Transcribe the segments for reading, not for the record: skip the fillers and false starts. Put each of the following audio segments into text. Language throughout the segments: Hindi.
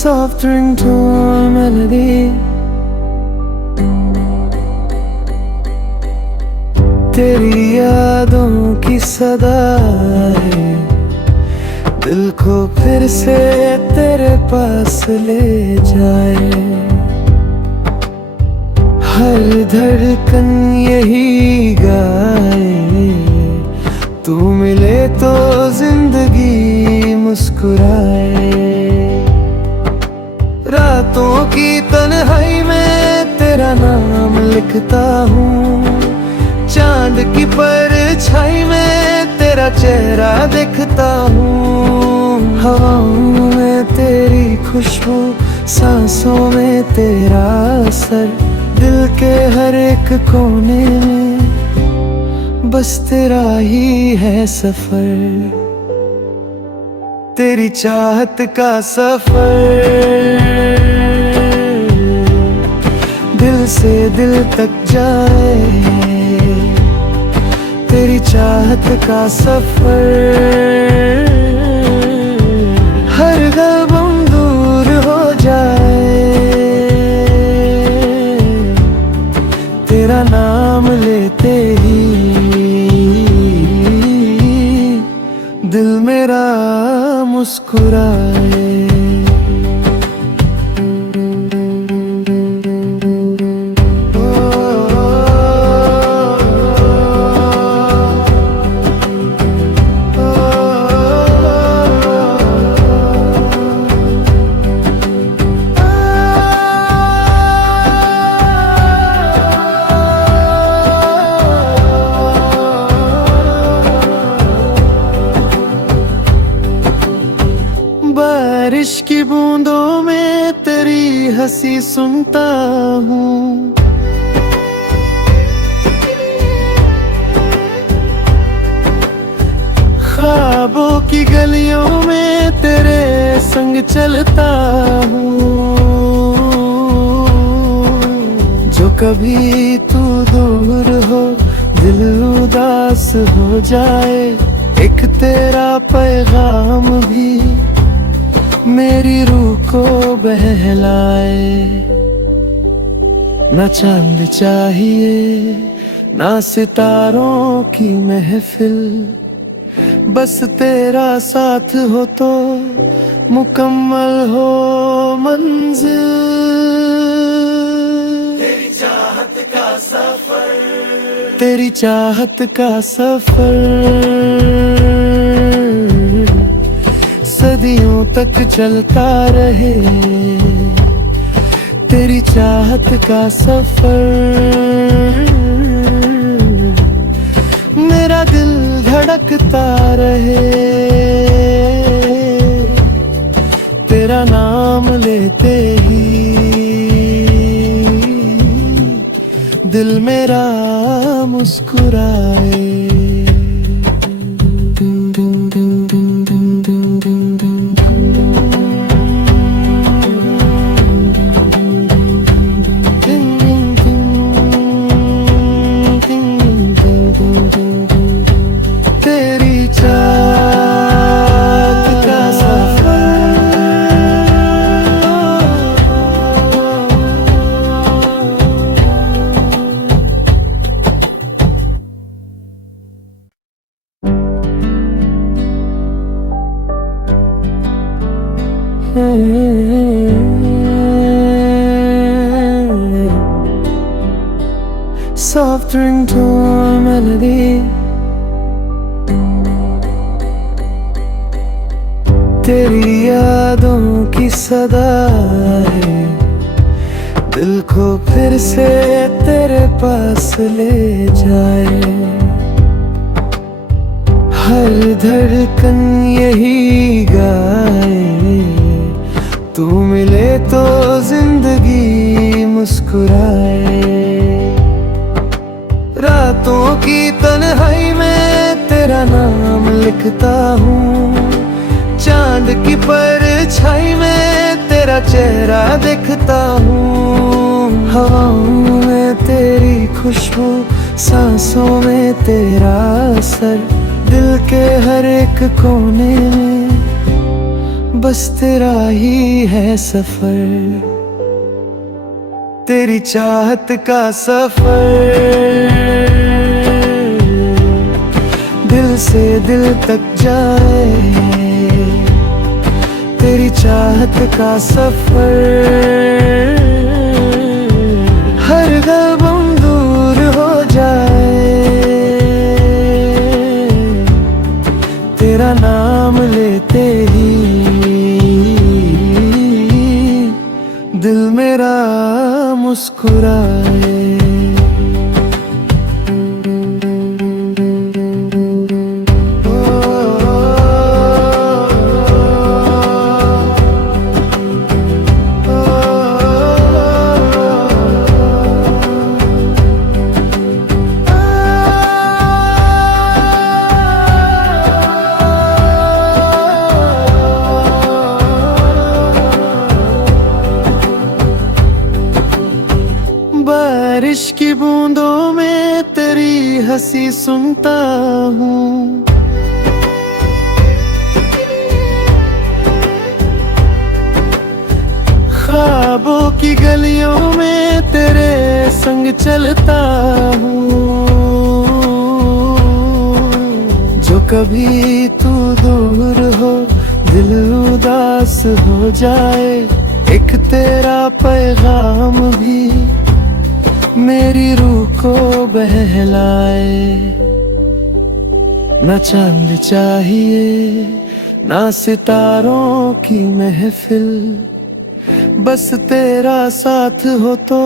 Soft ringtone melody, तेरी यादों की सदा है, दिल को फिर से तेरे पास ले जाए। हर धड़कन यही गाए, तू मिले तो जिंदगी मुस्कुराए। रातों की तन्हाई में तेरा नाम लिखता हूँ, चांद की परछाई में तेरा चेहरा देखता हूँ। हवाओं में तेरी खुशबू, सांसों में तेरा असर, दिल के हर एक कोने में बस तेरा ही है सफर। तेरी चाहत का सफर, दिल से दिल तक जाए। तेरी चाहत का सफर, हर गम दूर हो जाए। तेरा नाम लेते ही दिल मेरा मुस्कुराए। बारिश की बूंदों में तेरी हंसी सुनता हूँ, ख्वाबों की गलियों में तेरे संग चलता हूँ। जो कभी तू दूर हो, दिल उदास हो जाए, एक तेरा पैगाम भी मेरी रूह को बहलाए। ना चांद चाहिए ना सितारों की महफिल, बस तेरा साथ हो तो मुकम्मल हो मंजिल। तेरी चाहत का सफर, तेरी चाहत का सफर सदियों तक चलता रहे। तेरी चाहत का सफर, मेरा दिल धड़कता रहे। तेरा नाम लेते ही दिल मेरा मुस्कुराए। Soft ringtone melody, तेरी यादों की सदा है, दिल को फिर से तेरे पास ले जाए। हर धड़कन यही गाए, तू मिले तो जिंदगी मुस्कुराए। रातों की तन्हाई में तेरा नाम लिखता हूँ, चांद की परछाई में तेरा चेहरा देखता हूँ। हवाओं में तेरी खुशबू, सांसों में तेरा असर, दिल के हर एक कोने में बस तेरा ही है सफर। तेरी चाहत का सफर, दिल से दिल तक जाए। तेरी चाहत का सफर, हर गम दूर हो जाए। तेरा नाम लेते ही दिल मेरा मुस्कुराए। बारिश की बूंदों में तेरी हंसी सुनता हूँ। ख्वाबों की गलियों में तेरे संग चलता हूँ। जो कभी तू दूर हो, दिल उदास हो जाए, एक तेरा पैगाम भी मेरी रूह को बहलाए। ना चांद चाहिए ना सितारों की महफिल, बस तेरा साथ हो तो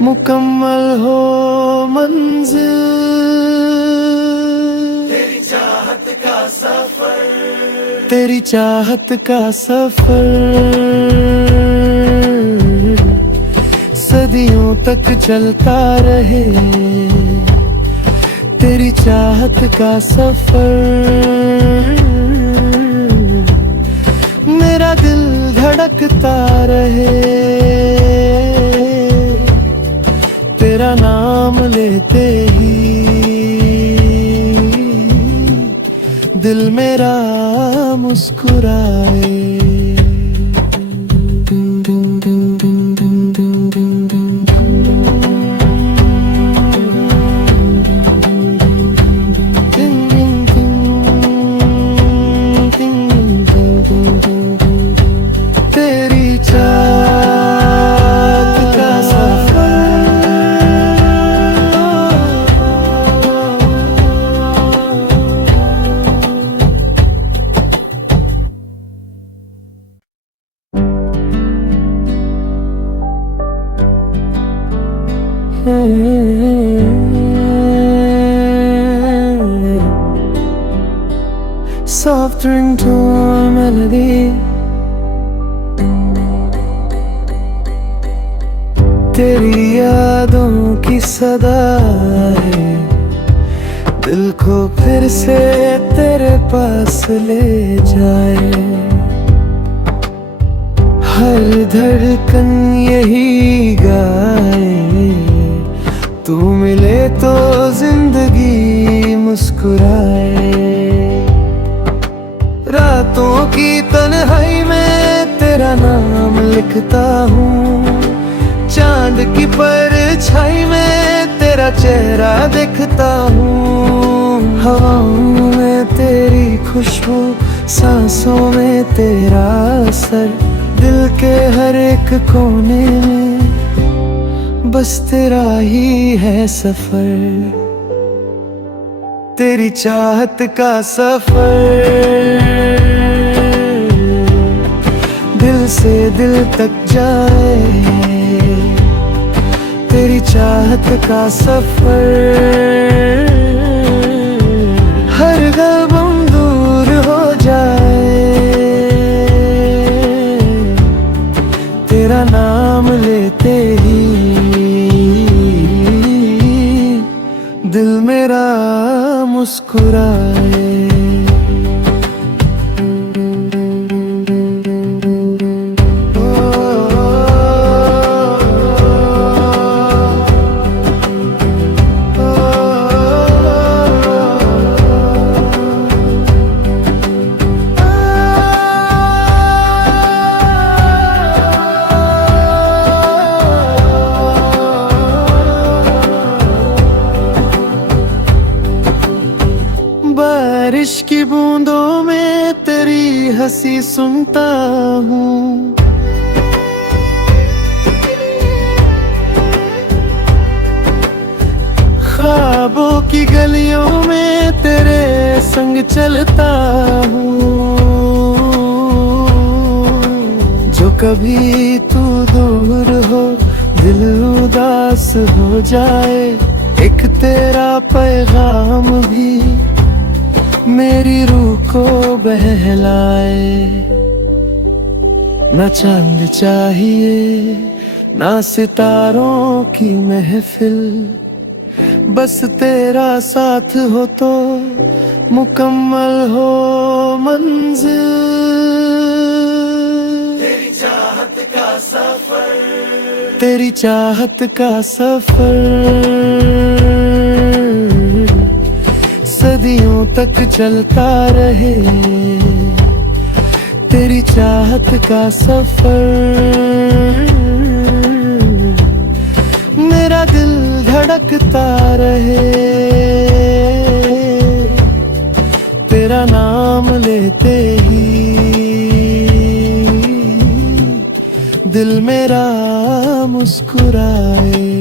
मुकम्मल हो मंजिल। तेरी चाहत का सफर, तेरी चाहत का सफर सदियों तक चलता रहे। तेरी चाहत का सफर, मेरा दिल धड़कता रहे। तेरा नाम लेते ही दिल मेरा मुस्कुराए। Soft ringtone melody, तेरी यादों की सदा है, दिल को फिर से तेरे पास ले जाए। हर धड़कन यही गाए, तू मिले तो जिंदगी मुस्कुराए। रातों की तन्हाई में तेरा नाम लिखता हूँ, चांद की परछाई में तेरा चेहरा देखता हूँ। हवाओं में तेरी खुशबू, सांसों में तेरा असर, दिल के हर एक कोने में बस तेरा ही है सफर। तेरी चाहत का सफर, दिल से दिल तक जाए। तेरी चाहत का सफर, हर गम दूर हो जाए। तेरा नाम लेते ही दिल मेरा मुस्कुराए। हंसी सुनता हूँ। ख्वाबों की गलियों में तेरे संग चलता हूँ। जो कभी तू दूर हो, दिल उदास हो जाए, एक तेरा पैगाम भी मेरी रूह को बहलाए। ना चांद चाहिए ना सितारों की महफिल, बस तेरा साथ हो तो मुकम्मल हो मंजिल। तेरी चाहत का सफर, तेरी चाहत का सफर सदियों तक चलता रहे। तेरी चाहत का सफर मेरा दिल धड़कता रहे। तेरा नाम लेते ही दिल मेरा मुस्कुराए।